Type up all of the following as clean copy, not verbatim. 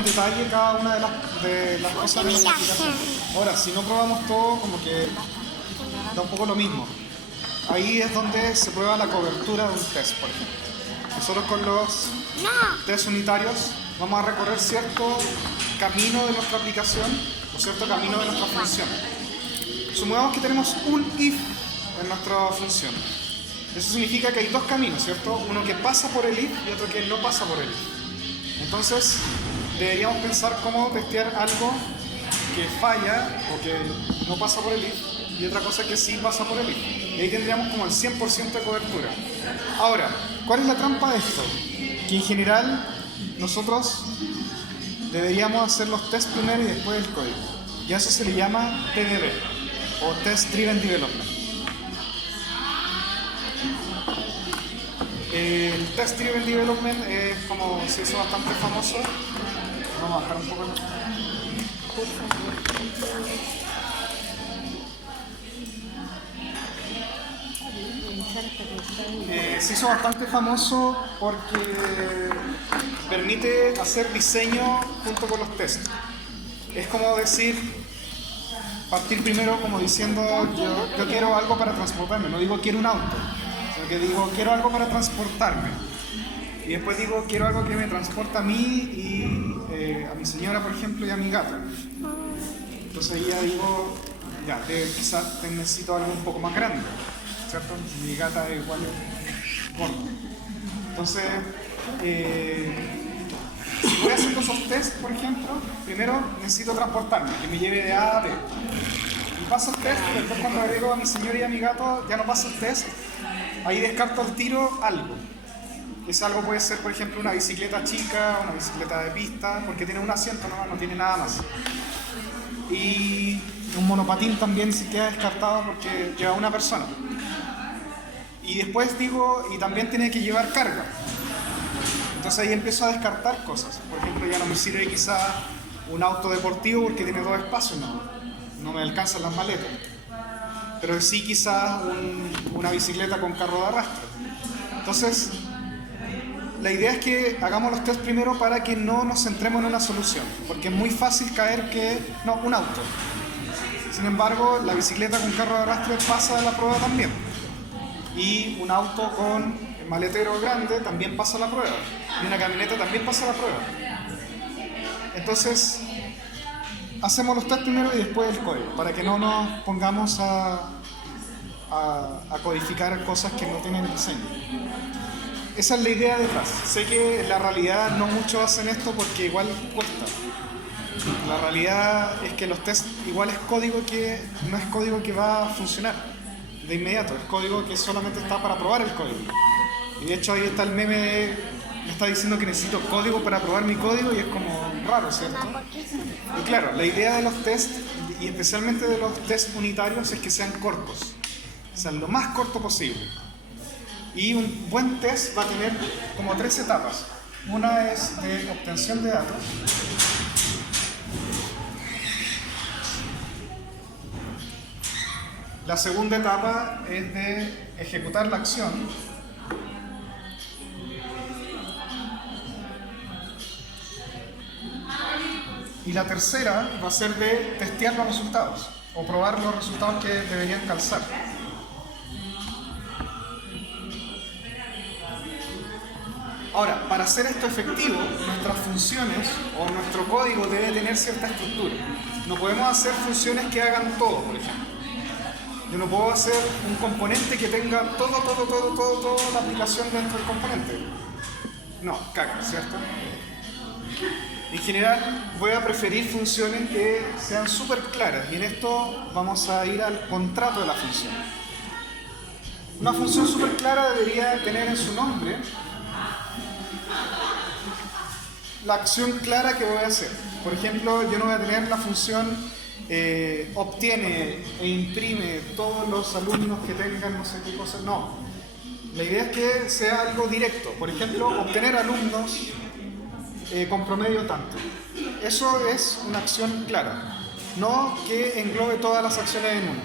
en detalle cada una de las cosas de la aplicación. Ahora, si no probamos todo, como que da un poco lo mismo. Ahí es donde se prueba la cobertura de un test, por ejemplo. Nosotros con los test unitarios vamos a recorrer cierto camino de nuestra aplicación o cierto camino de nuestra función. Supongamos que tenemos un if en nuestra función. Eso significa que hay dos caminos, ¿cierto? Uno que pasa por el if y otro que no pasa por el if. Entonces, deberíamos pensar cómo testear algo que falla o que no pasa por el if y otra cosa que sí pasa por el if. Y ahí tendríamos como el 100% de cobertura. Ahora, ¿cuál es la trampa de esto? Que en general nosotros deberíamos hacer los tests primero y después el código. Y a eso se le llama TDD o Test Driven Development. El Test Driven Development es como se hizo bastante famoso. Vamos a bajar un poco se hizo bastante famoso porque permite hacer diseño junto con los tests. Es como decir, partir primero como diciendo yo quiero algo para transportarme, no digo quiero un auto, sino que digo quiero algo para transportarme. Y después digo quiero algo que me transporta a mí y a mi señora, por ejemplo, y a mi gata. Entonces ahí ya digo, ya, quizás necesito algo un poco más grande, ¿cierto? Mi gata es igual gorda. Entonces, si voy haciendo esos tests, por ejemplo, primero necesito transportarme, que me lleve de A a B. Y paso el test, y después cuando agrego a mi señora y a mi gato, ya no paso el test, ahí descarto al tiro algo. Ese algo puede ser, por ejemplo, una bicicleta chica, una bicicleta de pista, porque tiene un asiento, no tiene nada más. Y un monopatín también se queda descartado porque lleva una persona. Y después digo, y también tiene que llevar carga. Entonces ahí empiezo a descartar cosas. Por ejemplo, ya no me sirve quizá un auto deportivo porque tiene dos espacios, no me alcanzan las maletas. Pero sí quizás una bicicleta con carro de arrastre. Entonces, la idea es que hagamos los test primero para que no nos centremos en una solución, porque es muy fácil caer que, no, un auto. Sin embargo, la bicicleta con carro de arrastre pasa de la prueba también. Y un auto con maletero grande también pasa la prueba. Y una camioneta también pasa la prueba. Entonces, hacemos los test primero y después el código, para que no nos pongamos a codificar cosas que no tienen diseño. Esa es la idea detrás. Sé que en la realidad no muchos hacen esto porque igual cuesta. La realidad es que los tests igual es código que no es código que va a funcionar de inmediato, es código que solamente está para probar el código. Y de hecho ahí está el meme, me está diciendo que necesito código para probar mi código y es como raro, ¿cierto? Y claro, la idea de los tests, y especialmente de los tests unitarios, es que sean cortos, sean lo más corto posible. Y un buen test va a tener como 3 etapas. Una es de obtención de datos. La segunda etapa es de ejecutar la acción. Y la tercera va a ser de testear los resultados o probar los resultados que deberían calzar. Ahora, para hacer esto efectivo, nuestras funciones o nuestro código debe tener cierta estructura. No podemos hacer funciones que hagan todo, por ejemplo. Yo no puedo hacer un componente que tenga toda la aplicación dentro del componente. No, caca, ¿cierto? En general, voy a preferir funciones que sean súper claras. Y en esto vamos a ir al contrato de la función. Una función súper clara debería tener en su nombre la acción clara que voy a hacer. Por ejemplo, yo no voy a tener la función obtiene e imprime todos los alumnos que tengan no sé qué cosas. No. La idea es que sea algo directo. Por ejemplo, obtener alumnos con promedio tanto. Eso es una acción clara. No que englobe todas las acciones en una.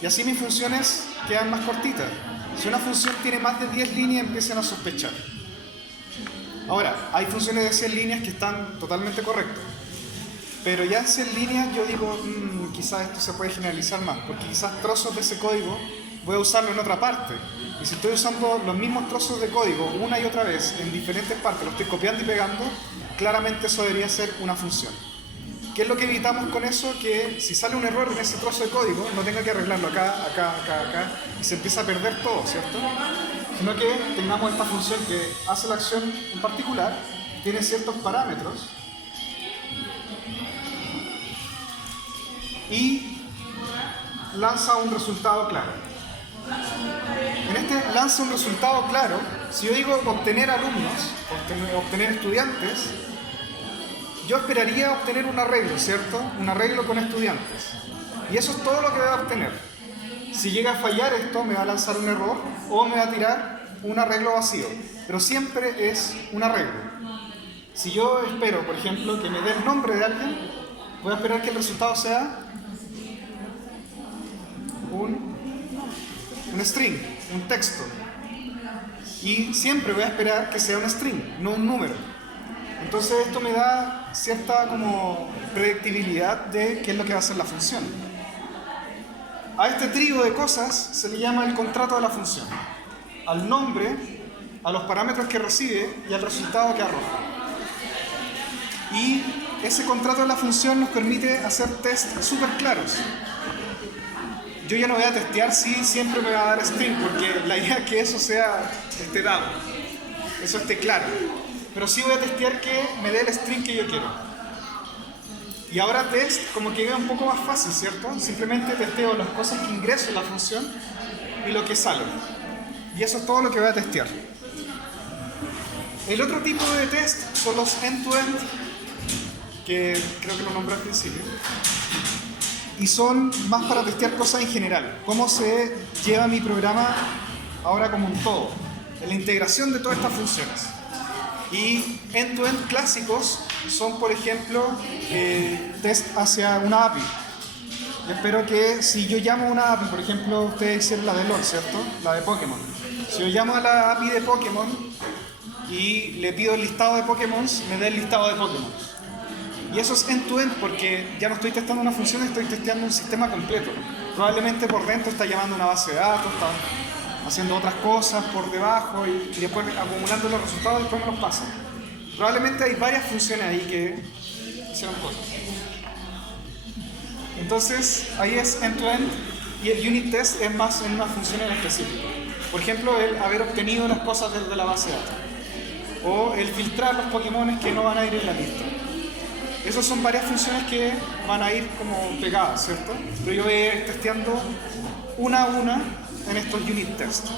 Y así mis funciones quedan más cortitas. Si una función tiene más de 10 líneas, empiezan a sospechar. Ahora, hay funciones de 100 líneas que están totalmente correctas. Pero ya en 100 líneas yo digo, quizás esto se puede generalizar más, porque quizás trozos de ese código voy a usarlo en otra parte. Y si estoy usando los mismos trozos de código una y otra vez en diferentes partes, lo estoy copiando y pegando, claramente eso debería ser una función. ¿Qué es lo que evitamos con eso? Que si sale un error en ese trozo de código, no tenga que arreglarlo acá, y se empieza a perder todo, ¿cierto? Sino que tengamos esta función que hace la acción en particular, tiene ciertos parámetros, y lanza un resultado claro. En este lanza un resultado claro, si yo digo obtener alumnos, obtener estudiantes, yo esperaría obtener un arreglo, ¿cierto? Un arreglo con estudiantes. Y eso es todo lo que voy a obtener. Si llega a fallar esto, me va a lanzar un error o me va a tirar un arreglo vacío. Pero siempre es un arreglo. Si yo espero, por ejemplo, que me dé el nombre de alguien, voy a esperar que el resultado sea un string, un texto. Y siempre voy a esperar que sea un string, no un número. Entonces esto me da cierta como predictibilidad de qué es lo que va a hacer la función. A este trío de cosas se le llama el contrato de la función. Al nombre, a los parámetros que recibe y al resultado que arroja. Y ese contrato de la función nos permite hacer tests súper claros. Yo ya no voy a testear si siempre me va a dar string, porque la idea es que eso sea dado, eso esté claro. Pero sí voy a testear que me dé el string que yo quiero. Y ahora test como que queda un poco más fácil, ¿cierto? Simplemente testeo las cosas que ingreso en la función y lo que sale. Y eso es todo lo que voy a testear. El otro tipo de test son los end-to-end, que creo que lo nombré al principio. Y son más para testear cosas en general. Cómo se lleva mi programa ahora como un todo. En la integración de todas estas funciones. Y end-to-end clásicos son, por ejemplo, test hacia una API. Yo espero que si yo llamo a una API, por ejemplo, ustedes hicieron la de LOL, ¿cierto? La de Pokémon. Si yo llamo a la API de Pokémon y le pido el listado de Pokémon, me da el listado de Pokémon. Y eso es end-to-end porque ya no estoy testando una función, estoy testeando un sistema completo. Probablemente por dentro está llamando una base de datos, está haciendo otras cosas por debajo y después acumulando los resultados y después me los pasa. Probablemente hay varias funciones ahí que hicieron cosas. Entonces, ahí es end-to-end y el unit test es más en una función en específico. Por ejemplo, el haber obtenido las cosas desde la base de datos. O el filtrar los Pokémon que no van a ir en la lista. Esas son varias funciones que van a ir como pegadas, ¿cierto? Pero yo voy a ir testeando una a una en estos unit tests.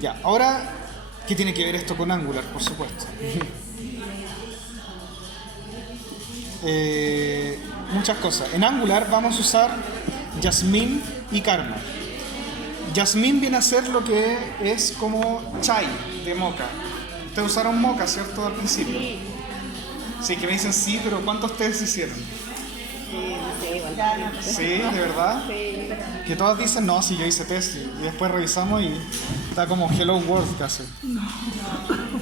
Ya, ahora, ¿qué tiene que ver esto con Angular? Por supuesto. Muchas cosas. En Angular vamos a usar Jasmine y Karma. Jasmine viene a ser lo que es como Chai de Mocha. Ustedes usaron Mocha, ¿cierto? Al principio. Sí, que me dicen sí, pero ¿cuántos tests hicieron? Sí, ¿de verdad? Sí. Que todas dicen, no, sí, yo hice test y después revisamos y está como Hello World casi. No.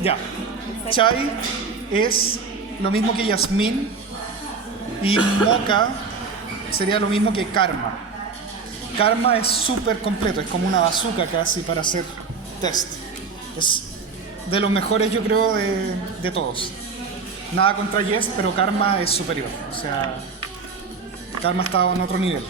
Ya. Chai es lo mismo que Jasmine y Mocha sería lo mismo que Karma. Karma es súper completo, es como una bazooka casi para hacer test. Es de los mejores, yo creo, de todos. Nada contra Jest, pero Karma es superior. O sea, Karma está en otro nivel.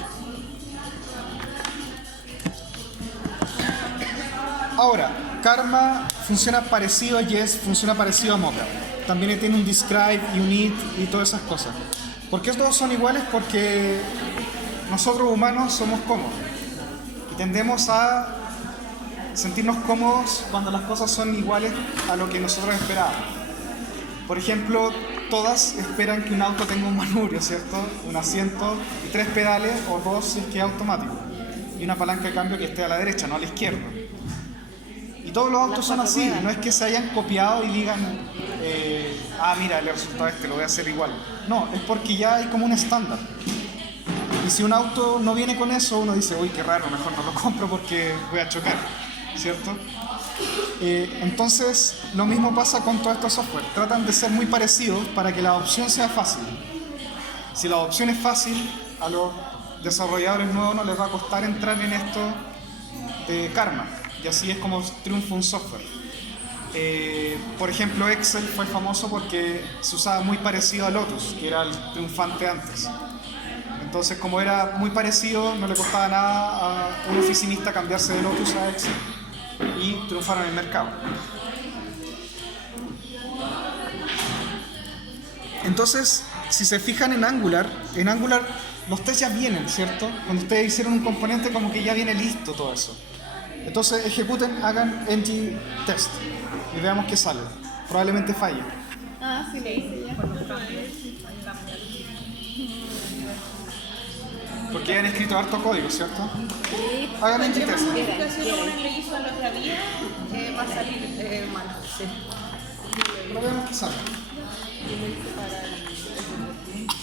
Ahora, Karma funciona parecido a Jest, funciona parecido a Mocha. También tiene un describe, unit y todas esas cosas. ¿Por qué todos son iguales? Porque nosotros humanos somos cómodos y tendemos a sentirnos cómodos cuando las cosas son iguales a lo que nosotros esperábamos. Por ejemplo, todas esperan que un auto tenga un manubrio, ¿cierto? Un asiento y 3 pedales o 2 si es que es automático. Y una palanca de cambio que esté a la derecha, no a la izquierda. Y todos los autos son así, no es que se hayan copiado y digan, mira, el resultado lo voy a hacer igual. No, es porque ya hay como un estándar. Y si un auto no viene con eso, uno dice, uy, qué raro, mejor no lo compro porque voy a chocar, ¿cierto? Entonces, lo mismo pasa con todos estos software. Tratan de ser muy parecidos para que la adopción sea fácil. Si la adopción es fácil, a los desarrolladores nuevos no les va a costar entrar en esto de karma. Y así es como triunfa un software. Por ejemplo, Excel fue famoso porque se usaba muy parecido a Lotus, que era el triunfante antes. Entonces, como era muy parecido, no le costaba nada a un oficinista cambiarse de Lotus a Excel y triunfaron en el mercado. Entonces, si se fijan en Angular los tests ya vienen, ¿cierto? Cuando ustedes hicieron un componente, como que ya viene listo todo eso. Entonces, ejecuten, hagan ng test y veamos qué sale. Probablemente falle. Ah, sí, le hice ya. Porque ya han escrito harto código, ¿cierto? Sí. Hagan ng Entre más test. modificaciones uno le hizo a lo que había, va a salir mal. Sí. Pero veamos qué sale.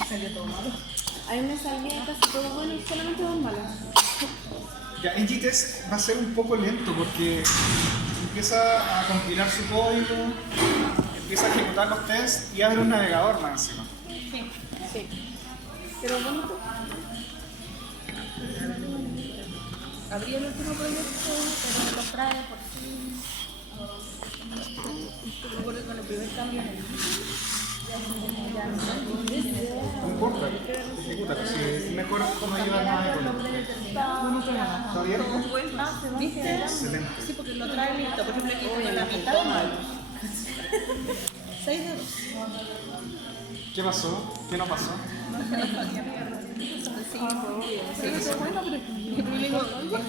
Salió todo malo. A mí me salía casi todo bueno y solamente dos malas. Ya, ng-test va a ser un poco lento porque empieza a compilar su código, empieza a ejecutar los tests y abre un navegador más encima. Sí, sí. Pero bonito. Abrí el último proyecto, pero me lo trae por fin. Con el primer cambio en el No importa, ejecútalo, si es mejor como ayudar más de código. ¿Está abierto? ¿Viste? Excelente. Sí, porque lo trae listo. Por ejemplo, aquí tengo la mitad mal. 6 dedos. ¿Qué pasó? ¿Qué no pasó? Sí, bueno,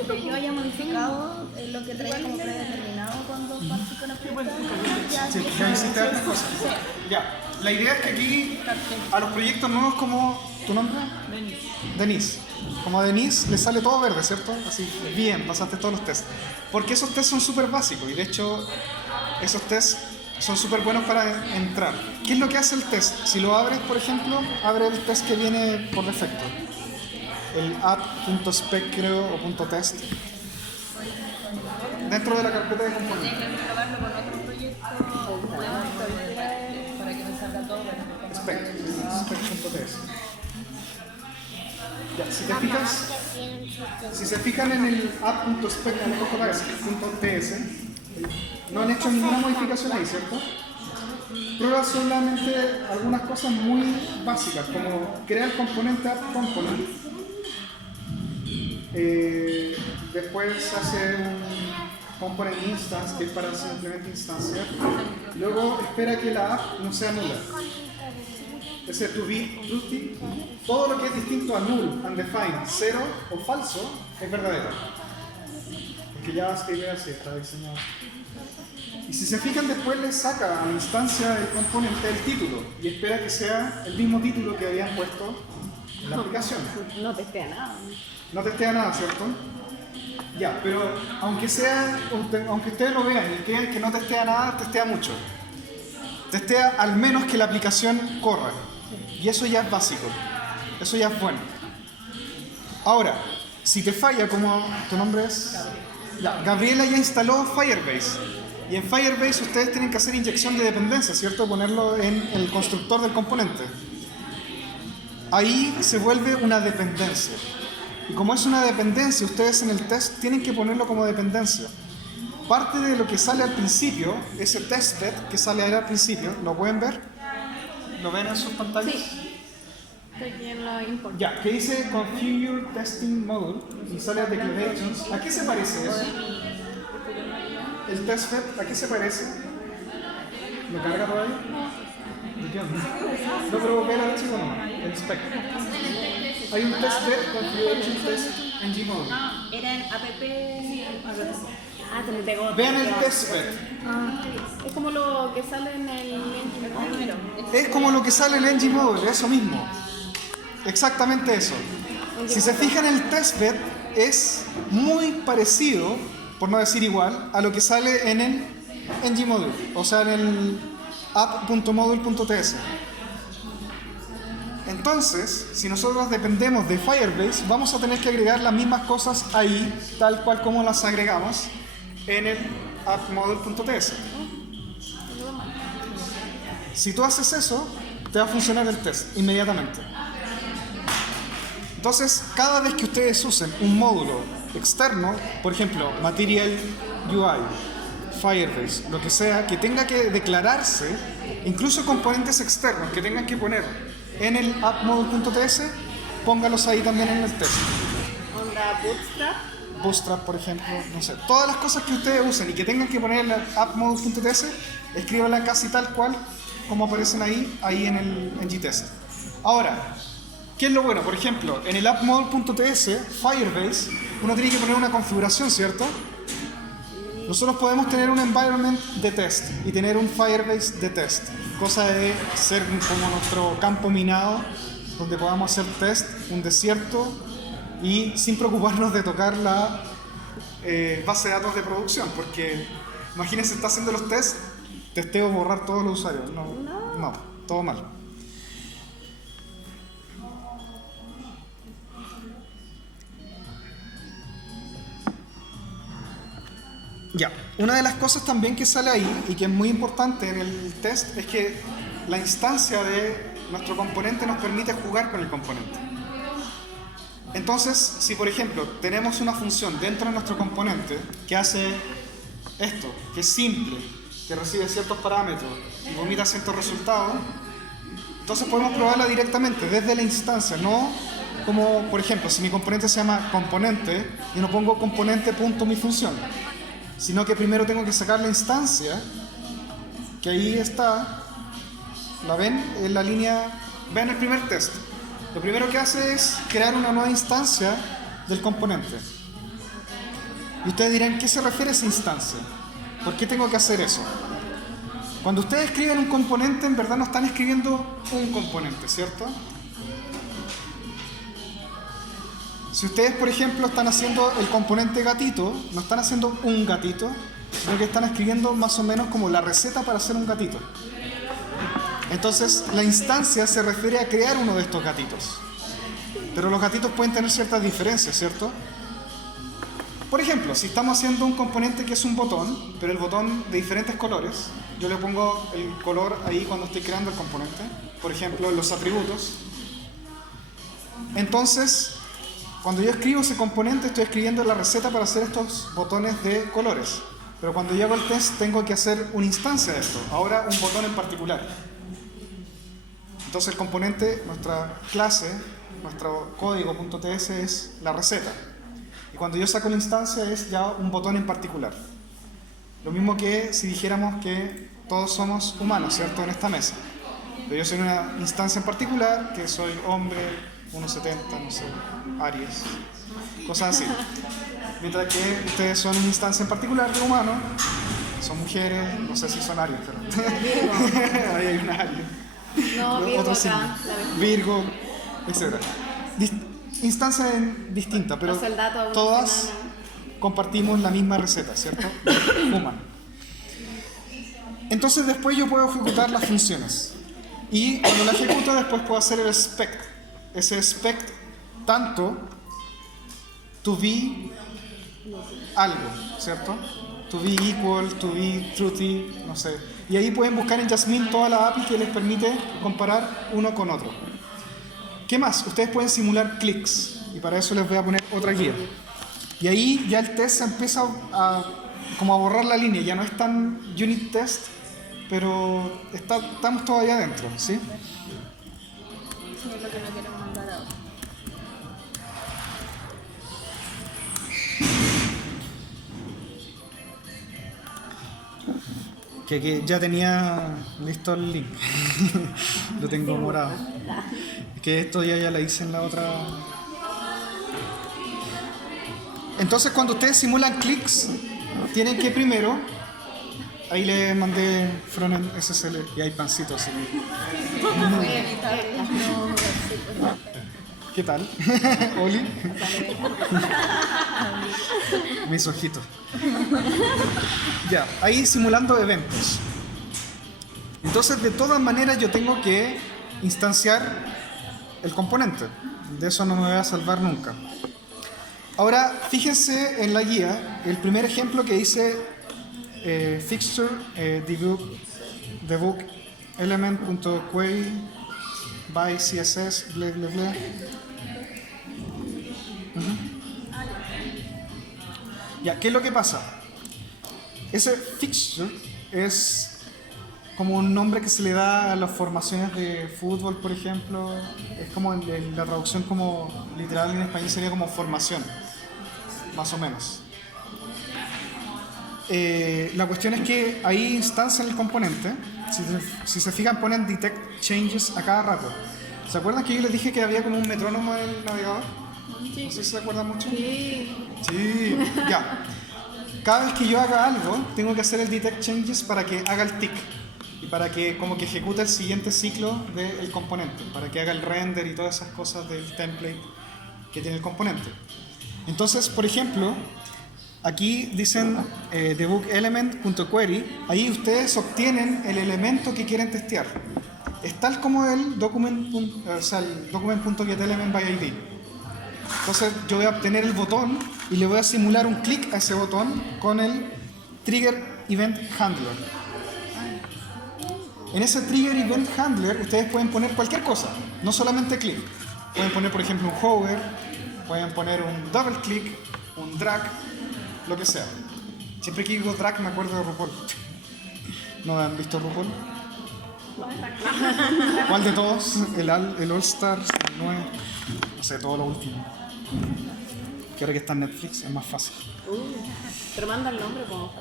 pero yo haya modificado lo que traía como predeterminado cuando partí con el proyecto. Sí, ya hiciste estas cosas. Ya, la idea es que aquí a los proyectos nuevos como... ¿Tu nombre? Denise. Como a Denise le sale todo verde, ¿cierto? Así, bien, pasaste todos los tests. Porque esos tests son súper básicos y de hecho esos tests son súper buenos para entrar. ¿Qué es lo que hace el test? Si lo abres, por ejemplo, abre el test que viene por defecto. El app.spec creo o .test. Dentro de la carpeta de componentes. Tienes que probarlo con otro proyecto para que me salga todo bueno. Spec.ts. Ya, si se fijan en el app.spec.ts, no han hecho ninguna modificación ahí, ¿cierto? Prueba solamente algunas cosas muy básicas, como crear el componente app component. Después hace un component instance, que es para simplemente instanciar. Luego espera que la app no sea nula. Ese to be truthy, todo lo que es distinto a null, undefined, cero o falso es verdadero. Porque JavaScript así está diseñado. Y si se fijan, después le saca a la instancia del componente el título y espera que sea el mismo título que habían puesto en la aplicación. No testea nada. No testea nada, ¿cierto? Ya, pero aunque ustedes lo vean y crean que no testea nada, testea mucho. Testea al menos que la aplicación corra. Y eso ya es básico. Eso ya es bueno. Ahora, si te falla, como tu nombre es... Ya, Gabriela ya instaló Firebase. Y en Firebase ustedes tienen que hacer inyección de dependencia, ¿cierto? Ponerlo en el constructor del componente. Ahí se vuelve una dependencia. Y como es una dependencia, ustedes en el test tienen que ponerlo como dependencia. Parte de lo que sale al principio, ese testbed que sale ahí al principio, ¿lo pueden ver? ¿Lo ven en sus pantallas? Sí. Estoy aquí en la import. Ya, que dice Configure Testing Mode y sale a Declarations. ¿A qué se parece eso? ¿El testbed a qué se parece? ¿Lo carga todavía? ¿De qué onda? No, pero ve el archivo nomás, el spec. Hay un testbed, Configuration Test en Gmode. Era en app. Ah, te me pegó. Vean el testbed. Es como lo que sale en el engine. Es como lo que sale en el Engine Model, eso mismo. Exactamente eso. Si se fijan, el testbed es muy parecido, por no decir igual, a lo que sale en el Engine Module, o sea, en el app.module.ts. Entonces, si nosotros dependemos de Firebase, vamos a tener que agregar las mismas cosas ahí, tal cual como las agregamos en el appModel.ts. Si tú haces eso, te va a funcionar el test inmediatamente. Entonces, cada vez que ustedes usen un módulo externo, por ejemplo, Material UI, Firebase, lo que sea, que tenga que declararse, incluso componentes externos que tengan que poner en el appModel.ts, póngalos ahí también en el test. Onda Bootstrap. Bootstrap, por ejemplo, no sé. Todas las cosas que ustedes usen y que tengan que poner en el appModel.ts, escríbanla casi tal cual como aparecen ahí en GTest. Ahora, ¿qué es lo bueno? Por ejemplo, en el appModel.ts, Firebase, uno tiene que poner una configuración, ¿cierto? Nosotros podemos tener un environment de test y tener un Firebase de test. Cosa de ser como nuestro campo minado, donde podamos hacer test, un desierto, y sin preocuparnos de tocar la base de datos de producción. Porque imagínense, está haciendo los tests, testeo borrar todos los usuarios. No, todo mal. Ya, una de las cosas también que sale ahí y que es muy importante en el test es que la instancia de nuestro componente nos permite jugar con el componente. Entonces, si por ejemplo tenemos una función dentro de nuestro componente que hace esto, que es simple, que recibe ciertos parámetros y vomita ciertos resultados, entonces podemos probarla directamente desde la instancia, no como por ejemplo si mi componente se llama componente y no pongo componente.mifunción, sino que primero tengo que sacar la instancia, que ahí está, la ven en la línea, ven el primer test. Lo primero que hace es crear una nueva instancia del componente. Y ustedes dirán, ¿qué se refiere a esa instancia? ¿Por qué tengo que hacer eso? Cuando ustedes escriben un componente, en verdad no están escribiendo un componente, ¿cierto? Si ustedes, por ejemplo, están haciendo el componente gatito, no están haciendo un gatito, sino que están escribiendo más o menos como la receta para hacer un gatito. Entonces, la instancia se refiere a crear uno de estos gatitos. Pero los gatitos pueden tener ciertas diferencias, ¿cierto? Por ejemplo, si estamos haciendo un componente que es un botón, pero el botón de diferentes colores, yo le pongo el color ahí cuando estoy creando el componente, por ejemplo, en los atributos. Entonces, cuando yo escribo ese componente, estoy escribiendo la receta para hacer estos botones de colores. Pero cuando yo hago el test, tengo que hacer una instancia de esto. Ahora, un botón en particular. Entonces, el componente, nuestra clase, nuestro código.ts es la receta. Y cuando yo saco la instancia, es ya un botón en particular. Lo mismo que si dijéramos que todos somos humanos, ¿cierto? En esta mesa. Pero yo soy una instancia en particular, que soy hombre, 1,70, no sé, Aries, cosas así. Mientras que ustedes son una instancia en particular de humano, son mujeres, no sé si son Aries, pero ahí hay una Aries. No, Virgo Otro acá, signo. la Virgo, etc. Instancias distintas, pero Paso el dato a una todas semana. compartimos la misma receta, ¿cierto? Humano. Entonces después yo puedo ejecutar las funciones. Y cuando la ejecuto después puedo hacer el expect. Ese expect tanto to be algo, ¿cierto? To be equal, to be truthy, no sé. Y ahí pueden buscar en Jasmine toda la API que les permite comparar uno con otro. ¿Qué más? Ustedes pueden simular clics y para eso les voy a poner otra guía. Y ahí ya el test se empieza como a borrar la línea, ya no es tan unit test, pero estamos todavía adentro, ¿sí? Sí, es lo que no queremos mandar ahora. Que ya tenía listo el link. Lo tengo morado. Que esto ya la hice en la otra. Entonces cuando ustedes simulan clics, tienen que primero, ahí les mandé frontend SSL y hay pancitos así. Voy a evitar las no versículos. ¿Qué tal? Oli. Mis ojitos. Ya, ahí simulando eventos. Entonces, de todas maneras, yo tengo que instanciar el componente. De eso no me voy a salvar nunca. Ahora, fíjense en la guía, el primer ejemplo que dice fixture debug element.query by CSS ble ble ble. Ya, ¿qué es lo que pasa? Ese fixture es como un nombre que se le da a las formaciones de fútbol, por ejemplo. Es como la traducción como literal en español sería como formación, más o menos. La cuestión es que ahí instancian el componente. Si se fijan, ponen detect changes a cada rato. ¿Se acuerdan que yo les dije que había como un metrónomo en el navegador? Sí. No sé si se acuerdan mucho. Sí. Sí, ya. Cada vez que yo haga algo, tengo que hacer el detect changes para que haga el tick y para que como que ejecute el siguiente ciclo del componente, para que haga el render y todas esas cosas del template que tiene el componente. Entonces, por ejemplo, aquí dicen debug element.query, ahí ustedes obtienen el elemento que quieren testear. Es tal como el document.getElementById. Entonces yo voy a obtener el botón y le voy a simular un clic a ese botón con el Trigger Event Handler. En ese Trigger Event Handler ustedes pueden poner cualquier cosa, no solamente clic. Pueden poner, por ejemplo, un hover, pueden poner un double click, un drag, lo que sea. Siempre que digo drag me acuerdo de RuPaul. ¿No han visto RuPaul? ¿Cuál de todos? El All Stars, el 9, no sé, todo lo último. Que ahora que está en Netflix es más fácil. Pero manda el nombre como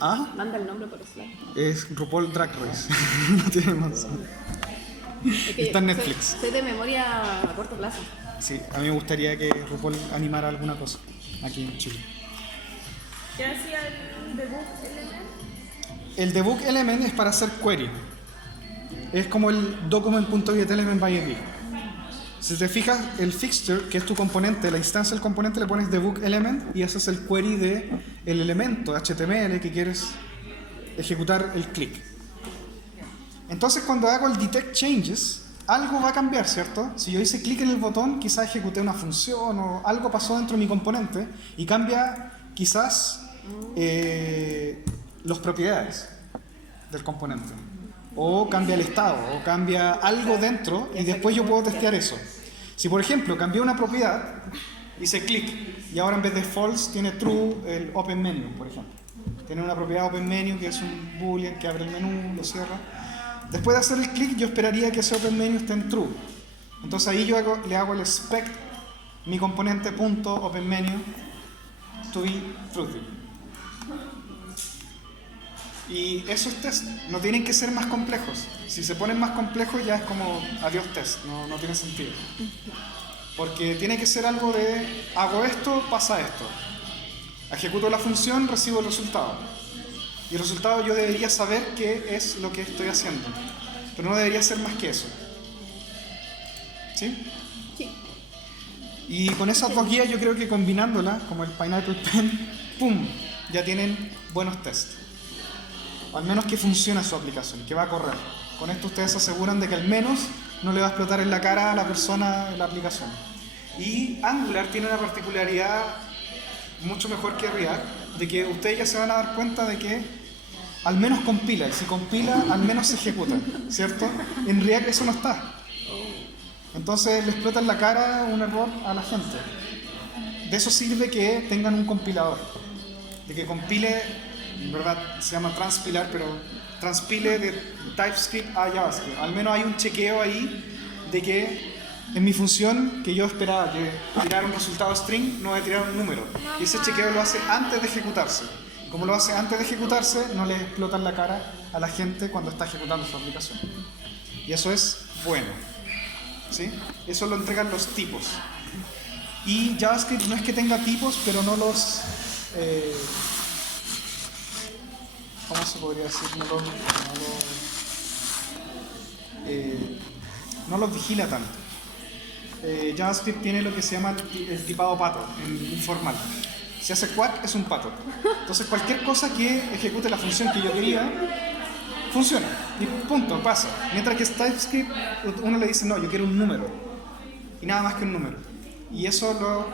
¿Ah? Manda el nombre por Slack. Es RuPaul Drag Race. No tiene más. Es que Está en Netflix. Soy de memoria a corto plazo. Sí, a mí me gustaría que RuPaul animara alguna cosa aquí en Chile. ¿Qué hacía el debug element? El debug element es para hacer query. Es como el document.getElementById. Si te fijas, el fixture, que es tu componente, la instancia del componente, le pones debug element y haces el query del elemento HTML que quieres ejecutar el clic. Entonces, cuando hago el detect changes, algo va a cambiar, ¿cierto? Si yo hice clic en el botón, quizás ejecuté una función o algo pasó dentro de mi componente y cambia quizás las propiedades del componente. O cambia el estado, o cambia algo dentro y después yo puedo testear eso. Si por ejemplo cambié una propiedad, hice clic y ahora en vez de false tiene true el open menu, por ejemplo. Tiene una propiedad open menu que es un boolean que abre el menú, lo cierra. Después de hacer el clic yo esperaría que ese open menu esté en true. Entonces ahí yo le hago el expect mi componente punto open menu to be true. Y esos test no tienen que ser más complejos. Si se ponen más complejos ya es como adiós test, no tiene sentido. Porque tiene que ser algo de hago esto, pasa esto. Ejecuto la función, recibo el resultado. Y el resultado yo debería saber qué es lo que estoy haciendo. Pero no debería ser más que eso. ¿Sí? Sí. Y con esas dos guías yo creo que combinándolas, como el Pineapple Pen, ¡pum! Ya tienen buenos tests. O al menos que funciona su aplicación, que va a correr. Con esto ustedes se aseguran de que al menos no le va a explotar en la cara a la persona la aplicación. Y Angular tiene una particularidad mucho mejor que React, de que ustedes ya se van a dar cuenta de que al menos compila, y si compila, al menos se ejecuta, ¿cierto? En React eso no está. Entonces le explota en la cara un error a la gente. De eso sirve que tengan un compilador, de que compile, en verdad se llama transpilar, pero transpile de TypeScript a JavaScript. Al menos hay un chequeo ahí de que en mi función que yo esperaba que tirara un resultado string, no voy a tirar un número. Y ese chequeo lo hace antes de ejecutarse. Como lo hace antes de ejecutarse, no le explota en la cara a la gente cuando está ejecutando su aplicación. Y eso es bueno. ¿Sí? Eso lo entregan los tipos. Y JavaScript no es que tenga tipos, pero no los... ¿cómo se podría decir? No los vigila tanto. JavaScript tiene lo que se llama el tipado pato, en informal. Si hace quack es un pato. Entonces cualquier cosa que ejecute la función que yo quería, funciona. Y punto, pasa. Mientras que TypeScript, uno le dice, no, yo quiero un número. Y nada más que un número. Y eso lo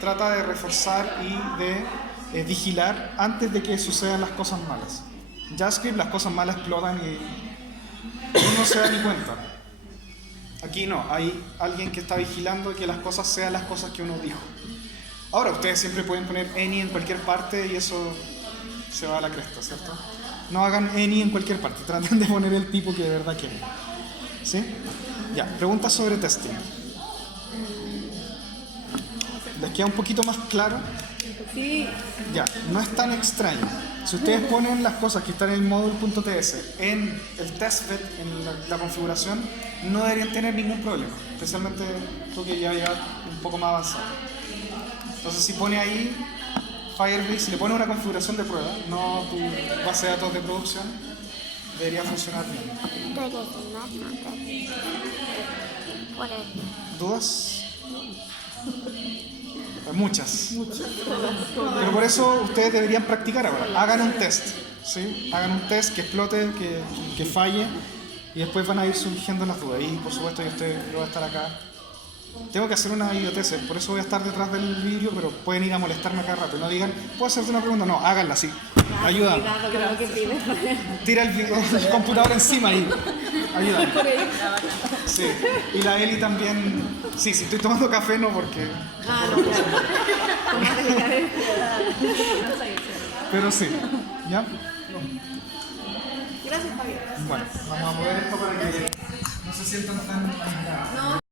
trata de reforzar y de vigilar antes de que sucedan las cosas malas. En JavaScript las cosas malas explotan y uno no se da ni cuenta. Aquí no, hay alguien que está vigilando que las cosas sean las cosas que uno dijo. Ahora, ustedes siempre pueden poner any en cualquier parte y eso se va a la cresta, ¿cierto? No hagan any en cualquier parte, traten de poner el tipo que de verdad quieren. ¿Sí? Ya, preguntas sobre testing. ¿Les queda un poquito más claro? Sí. Ya, no es tan extraño. Si ustedes ponen las cosas que están en el module.ts en el testbed, en la configuración, no deberían tener ningún problema, especialmente tú que ya llevas un poco más avanzado. Entonces, si pone ahí Firebase, si le pone una configuración de prueba, no tu base de datos de producción, debería funcionar bien. ¿Dudas? Muchas. Pero por eso ustedes deberían practicar ahora. Hagan un test, ¿sí? Hagan un test que explote, que falle, y después van a ir surgiendo las dudas. Y por supuesto yo voy a estar acá. Tengo que hacer una idiotez, por eso voy a estar detrás del vídeo, pero pueden ir a molestarme acá rato. No digan, ¿puedo hacerte una pregunta? No, háganla así. Ayúdame. Tira el computador encima y ayúdame. Sí. Y la Eli también. Sí, si estoy tomando café no porque. Pero sí. ¿Ya? Gracias, Javier. Bueno, vamos a mover esto para que no se sientan tan aislados.